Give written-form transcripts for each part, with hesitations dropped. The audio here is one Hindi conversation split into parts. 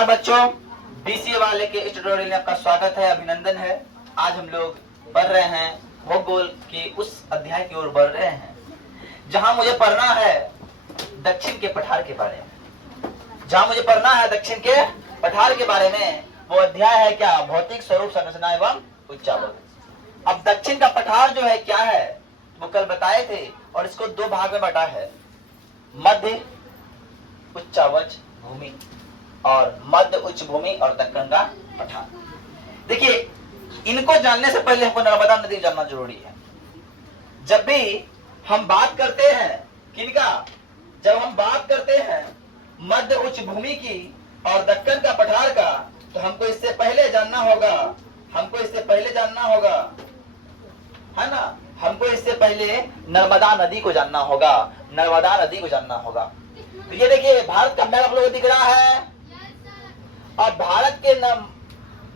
नमस्कार बच्चों, बीसीए वाले के इस ट्यूटोरियल में आपका स्वागत है, अभिनंदन है। आज हम लोग बढ़ रहे हैं भूगोल के उस अध्याय की ओर बढ़ रहे हैं जहां मुझे पढ़ना है दक्षिण के पठार के बारे में। जहां मुझे पढ़ना है दक्षिण के पठार के बारे में। वो अध्याय है क्या? भौतिक स्वरूप, संरचना एवं उच्चावच। अब दक्षिण का पठार जो है क्या है वो कल बताए थे, और इसको दो भाग में बांटा है, मध्य उच्चावच भूमि और मध्य उच्च भूमि और दक्कन का पठार। देखिए, इनको जानने से पहले हमको नर्मदा नदी जानना जरूरी है। जब भी हम बात करते हैं किनका, जब हम बात करते हैं मध्य उच्च भूमि की और दक्कन का पठार का, तो हमको इससे पहले जानना होगा, है ना, हमको इससे पहले नर्मदा नदी को जानना होगा, नर्मदा नदी को जानना होगा। तो ये देखिए, भारत का मैप आप लोगों को दिख रहा है, और भारत के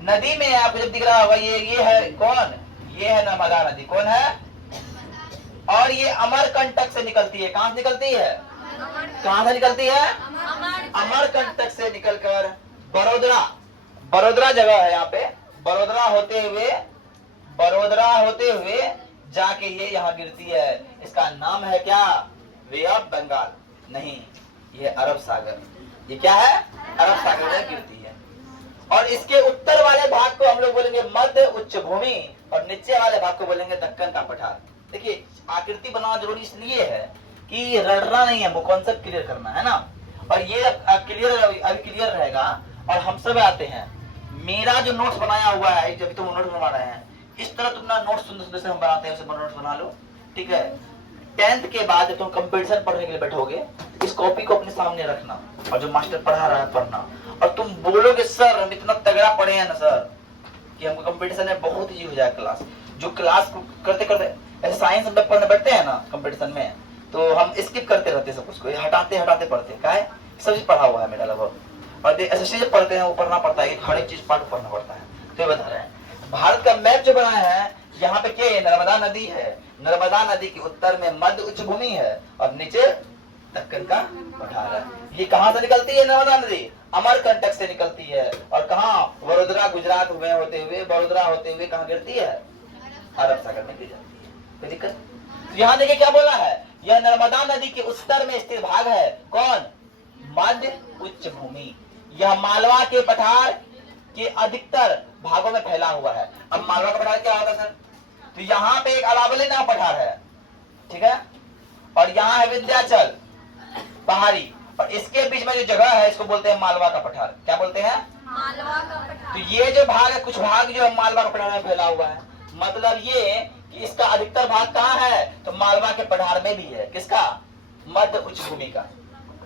नदी में आपको जब दिख रहा होगा ये है कौन? ये है नर्मदा नदी। कौन है? और ये अमरकंटक से निकलती है। कहां से निकलती है? कहां से निकलती है? अमरकंटक से निकलकर बड़ोदरा जगह है यहाँ पे, बड़ोदरा होते हुए जाके ये यहाँ गिरती है। इसका नाम है क्या? वे ऑफ बंगाल नहीं, ये अरब सागर। ये क्या है? अरब सागर में गिरती है। और इसके उत्तर वाले भाग को हम लोग बोलेंगे मध्य उच्च भूमि, और नीचे वाले भाग को बोलेंगे दक्कन का पठार। देखिए, आकृति बनाना जरूरी इसलिए है कि रटना नहीं है, वो कॉन्सेप्ट क्लियर करना है ना। और ये अभी क्लियर रहेगा। और हम सब आते हैं, मेरा जो नोट्स बनाया हुआ है, जब तुम नोट्स बना रहे हैं, इस तरह तुम ना नोट्स सुंदर से हम बनाते हैं, उसे नोट्स बना लो, ठीक है। 10th के बाद जब तुम कंपटीशन पढ़ने के लिए बैठोगे, इस कॉपी को अपने सामने रखना, और जो मास्टर पढ़ा रहा है पढ़ना, और तुम बोलोगे सर हम इतना तगड़ा पढ़े हैं ना सर कि हमको कंपटीशन में बहुत इजी हो जाए क्लास। जो क्लास करते करते ऐसे साइंस हम पढ़ने बैठते हैं ना कंपटीशन में, तो हम स्किप करते रहते हैं सब कुछ को, हटाते पढ़ते। क्या है? सब चीज पढ़ा हुआ है मेरा लगभग, और एसएससी जब पढ़ते हैं वो पढ़ना पड़ता है, हर एक चीज पार्ट पढ़ना पड़ता है। तो ये बता रहे हैं, भारत का मैप जो बनाया है, यहाँ पे क्या है? नर्मदा नदी है। नर्मदा नदी के उत्तर में मध्य उच्च भूमि है, और नीचे दक्कन का पठार है। ये कहां से निकलती है? नर्मदा नदी अमरकंटक से निकलती है, और कहां? वडोदरा गुजरात होते हुए कहां गिरती है? अरब सागर में गिर जाती है। कोई दिक्कत? तो यहाँ देखिए क्या बोला है, यह नर्मदा नदी के उत्तर में स्थित भाग है। कौन? मध्य उच्च भूमि। यह मालवा के पठार के अधिकतर भागों में फैला हुआ है। अब मालवा का पठार क्या होता है सर? तो यहाँ पे एक अलावली नाम पठार है, ठीक है, और यहाँ है विंध्याचल पहाड़ी, और इसके बीच में जो जगह है इसको बोलते हैं मालवा का पठार। क्या बोलते हैं? मालवा का पठार। तो ये जो भाग है, कुछ भाग जो है मालवा का पठार में फैला हुआ है। मतलब ये कि इसका अधिकतर भाग कहाँ है? तो मालवा के पठार में भी है। किसका? मध्य उच्च भूमि का।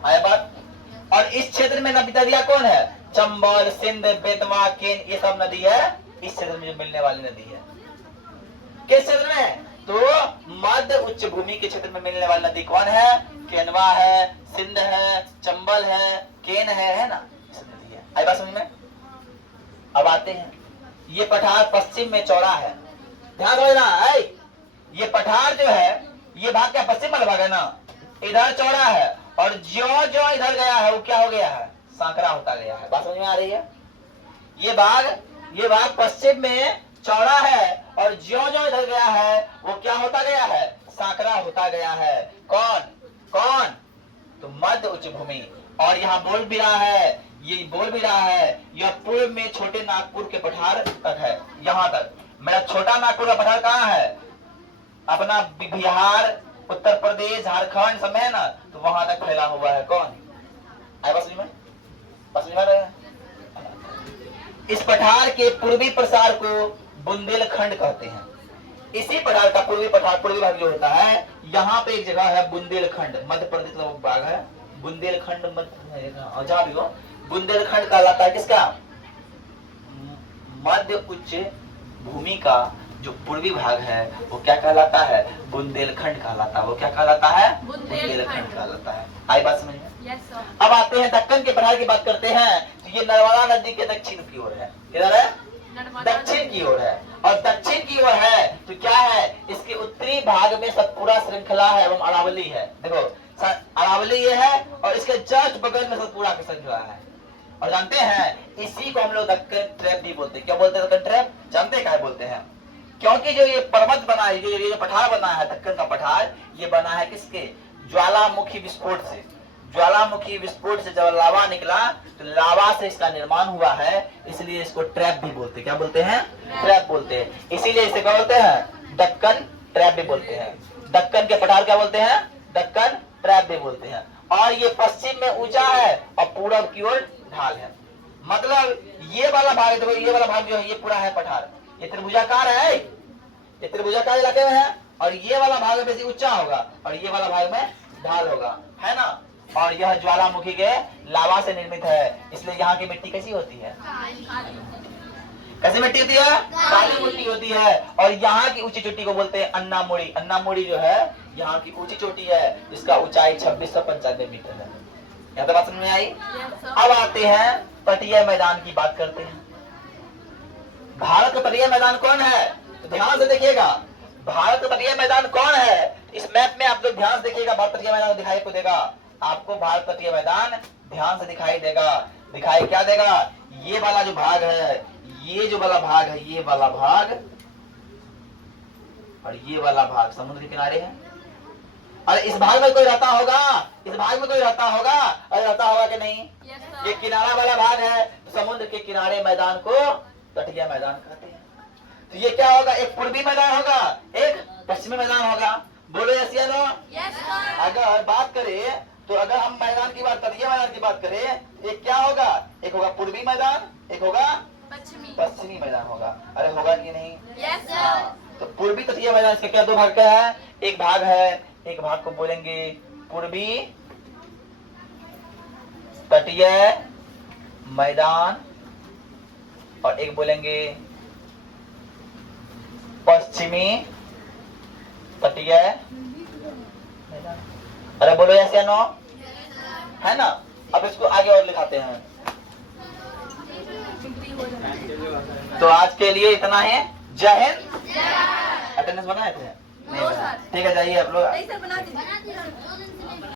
आया बात? और इस क्षेत्र में नदियां कौन है? चंबल, सिंध, बेतवा, केन, ये सब नदी है इस क्षेत्र में जो मिलने वाली नदी है। किस क्षेत्र में? तो मध्य उच्च भूमि के क्षेत्र में मिलने वाली नदी कौन है? केनवा है, सिंध है, चंबल है, केन है ना, नदी है। आई बात समझ में? अब आते हैं, ये पठार पश्चिम में चौड़ा है। ध्यान रखना, ये पठार जो है, ये भाग क्या पश्चिम वाला भाग है ना, इधर चौड़ा है, और जो इधर गया है वो क्या हो गया है? सांकरा होता गया है। बात समझ में आ रही है? ये भाग पश्चिम में चौड़ा है, और जो इधर गया है वो क्या होता गया है? सांकरा होता गया है। कौन? तो मध्य उच्च भूमि। और यहाँ बोल भी रहा है, यह पूर्व में छोटे नागपुर के पठार तक है। यहाँ तक मेरा छोटा नागपुर का पठार कहाँ है? अपना बिहार, उत्तर प्रदेश, झारखंड सब है ना, तो वहां तक फैला हुआ है। कौन? बस में रहे हैं। इस पठार के पूर्वी प्रसार को बुंदेलखंड कहते हैं। इसी पठार का पूर्वी भाग जो होता है, यहाँ पे एक जगह है बुंदेलखंड, मध्य प्रदेश का भाग है बुंदेलखंड। बुंदेलखंड कहलाता है किसका? मध्य उच्च भूमि का जो पूर्वी भाग है वो क्या कहलाता है? बुंदेलखंड कहलाता है। वो क्या कहलाता है? बुंदेलखंड कहलाता है। आई बात समझ में? yes, अब आते हैं दक्कन के पठार की बात करते हैं। तो ये नर्मदा नदी के दक्षिण की ओर है। किधर है? दक्षिण की ओर है। और दक्षिण की ओर है तो क्या है? इसके उत्तरी भाग में सतपुड़ा श्रृंखला है एवं अरावली है। देखो, अरावली ये है, और इसके जस्ट बगल में सतपुड़ा की श्रृंखला है। और जानते हैं इसी को हम लोग दक्कन ट्रैप भी बोलते हैं। क्या बोलते हैं दक्कन ट्रैप? जानते हैं क्या बोलते हैं? क्योंकि जो ये पर्वत बना है, जो ये पठार बना है, दक्कन का पठार, ये बना है किसके? ज्वालामुखी विस्फोट से। ज्वालामुखी विस्फोट से जब लावा निकला तो लावा से इसका निर्माण हुआ है, इसलिए इसको ट्रैप भी बोलते हैं। क्या बोलते हैं? ट्रैप बोलते हैं। इसीलिए इसे क्या बोलते हैं? दक्कन ट्रैप भी बोलते हैं। दक्कन के पठार क्या बोलते हैं? दक्कन ट्रैप भी बोलते हैं। और ये पश्चिम में ऊंचा है और पूरब की ओर ढाल है। मतलब ये वाला भाग देखो, ये वाला भाग जो है ये पूरा है पठार, ये त्रिभुजाकार है, ये त्रिभुजाकार इलाके में है। और ये वाला भाग बेसी ऊंचा होगा और ये वाला भाग में ढाल होगा, है ना। और यह ज्वालामुखी के लावा से निर्मित है, इसलिए यहाँ की मिट्टी कैसी होती है? कैसी मिट्टी होती है? काली मिट्टी होती है। और यहाँ की ऊंची चोटी को बोलते हैं अन्नामुड़ी। अन्नामुड़ी जो है यहाँ की ऊंची चोटी है, जिसका ऊंचाई 2695 मीटर है। यहाँ तक बात समझ में आई? अब आते हैं तटीय मैदान की बात करते हैं। भारत का तटीय मैदान कौन है? तो ध्यान से देखिएगा, भारत का तटीय मैदान कौन है? इस मैप में आप लोग ध्यान से देखिएगा, भारत तटीय मैदान दिखाई को देगा आपको। भारत तटीय मैदान ध्यान से दिखाई देगा। दिखाई क्या देगा? ये वाला जो भाग है, ये जो वाला भाग है, ये वाला भाग और ये वाला भाग समुद्र के किनारे है। और इस भाग में कोई रहता होगा, इस भाग में कोई रहता होगा, और रहता होगा कि नहीं? ये किनारा वाला भाग है, तो समुद्र के किनारे मैदान को तटीय मैदान कहते हैं। तो ये क्या होगा? एक पूर्वी मैदान होगा, एक पश्चिमी मैदान होगा। बोलो यस या नो? अगर बात करें तो अगर हम मैदान की बात, तटीय मैदान की बात करें, एक क्या होगा? एक होगा पूर्वी मैदान, एक होगा पश्चिमी मैदान होगा। अरे होगा कि नहीं? यस हाँ। तो पूर्वी तटीय मैदान इसके क्या दो भाग का है? एक भाग है, एक भाग को बोलेंगे पूर्वी तटीय मैदान और एक बोलेंगे पश्चिमी तटीय मैदान। अरे बोलो यस या नो? है ना। अब इसको आगे और लिखाते हैं। तो आज के लिए इतना ही। जय हिंद। अटेंडेंस बनाए थे? नहीं। ठीक है, जाइए आप लोग।